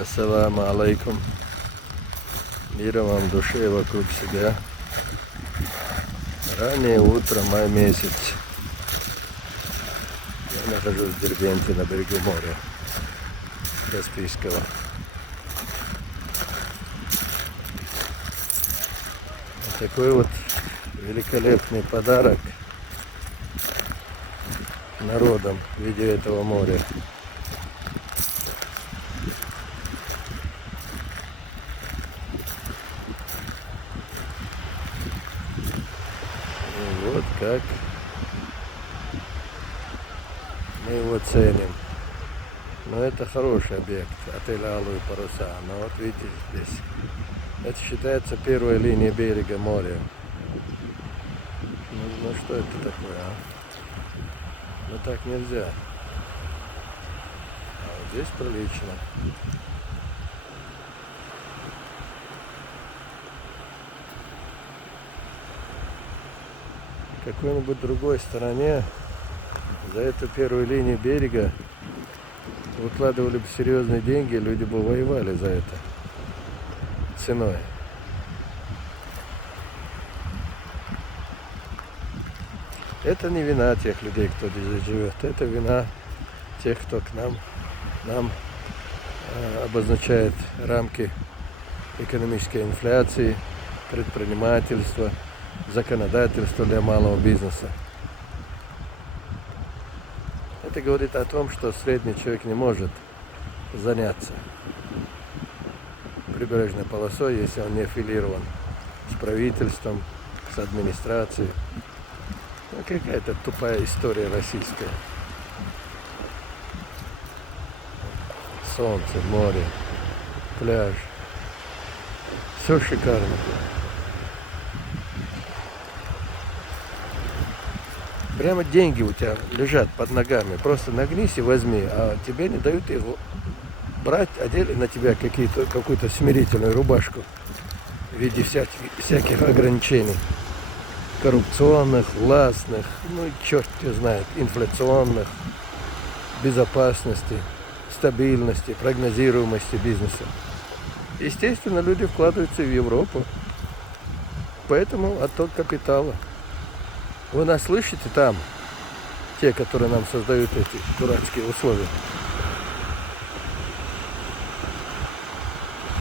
Ассаламу алейкум. Мира вам душе и вокруг себя. Раннее утро, май месяц. Я нахожусь в Дербенте на берегу моря Каспийского. Такой вот великолепный подарок народам в виде этого моря. И вот как мы его ценим. Но это хороший объект, отель «Алые паруса». Но вот видите здесь, это считается первой линией берега моря. Ну что это такое, а? Ну так нельзя. А вот здесь прилично. В какой-нибудь другой стороне за эту первую линию берега выкладывали бы серьезные деньги, люди бы воевали за это ценой. Это не вина тех людей, кто здесь живет, это вина тех, кто к нам обозначает рамки экономической инфляции, предпринимательства, законодательства для малого бизнеса. Это говорит о том, что средний человек не может заняться прибрежной полосой, если он не аффилирован с правительством, с администрацией. Ну, какая-то тупая история российская. Солнце, море, пляж. Все шикарно. Прямо деньги у тебя лежат под ногами. Просто нагнись и возьми, а тебе не дают его брать, одели на тебя какую-то смирительную рубашку в виде всяких ограничений. Коррупционных, властных, ну черт его знает, инфляционных, безопасности, стабильности, прогнозируемости бизнеса. Естественно, люди вкладываются в Европу. Поэтому отток капитала. Вы нас слышите там, те, которые нам создают эти дурацкие условия?